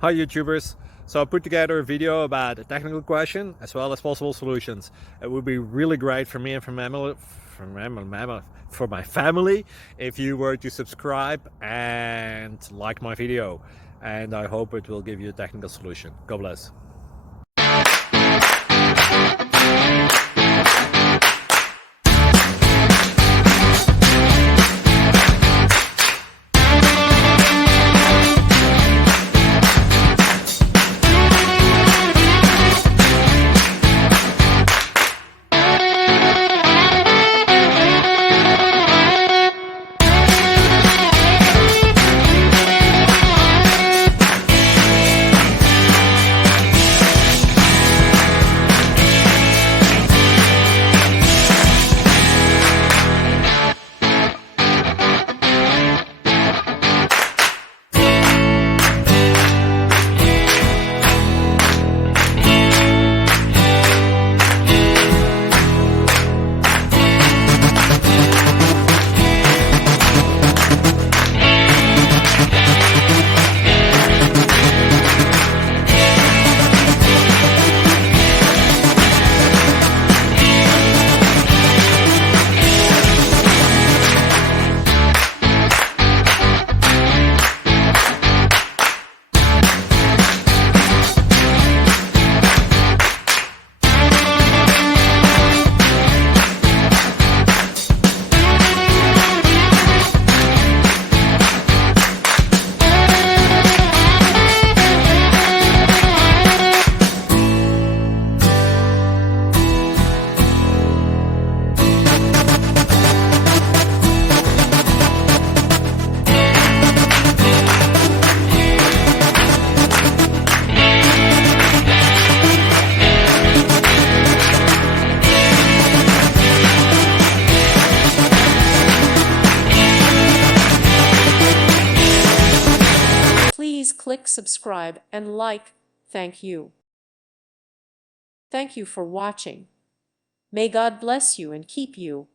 Hi YouTubers! So I put together a video about a technical question as well as possible solutions. It would be really great for me and for my family if you were to subscribe and like my video, and I hope it will give you a technical solution. God bless. Please click subscribe and like. Thank you. Thank you for watching. May God bless you and keep you.